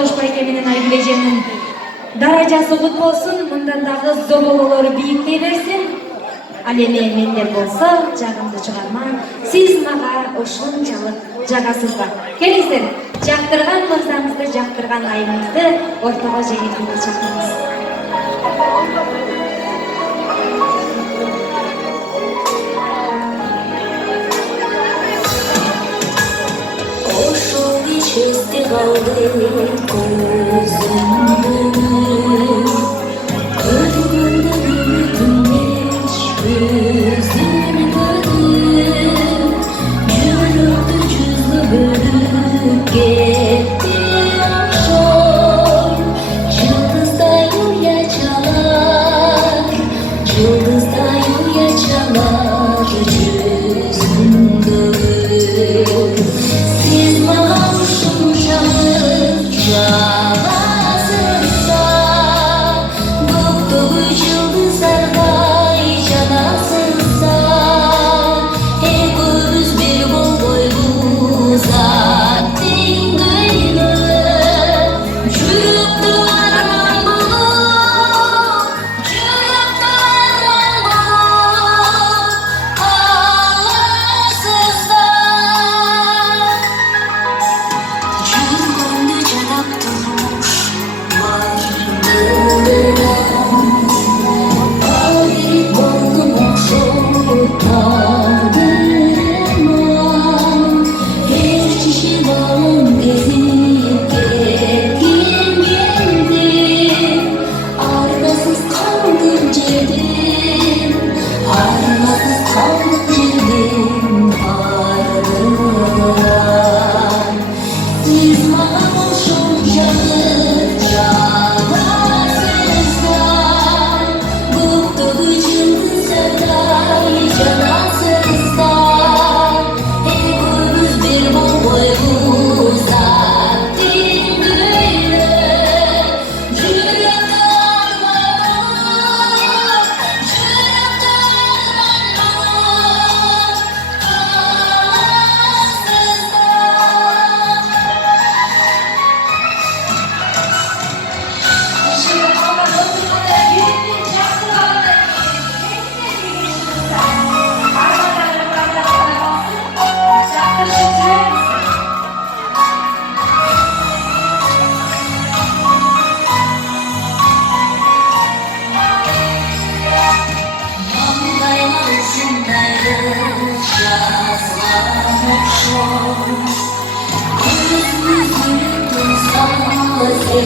Ошпайке менен Айгүлеженин даражасы кут болсун, мындан дагы зобололору бийиктей берсин. Ал эми мендер болсо жагымды чыгарма, сиз мага ушунчалык жагасыздар. Келиңиздер, жактырган мырзаңызды, жактырган айымыңызды ортого жегитинде чакырыңыз. Çizdi kaldı gözümün Gördüğümden hiç yüzünü gördüm Yürüdü cüzlü bölüp gitti akşam Yıldızda yuya çalar Yıldızda yuya çalar cüzümde Siz bana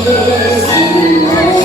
Gözümün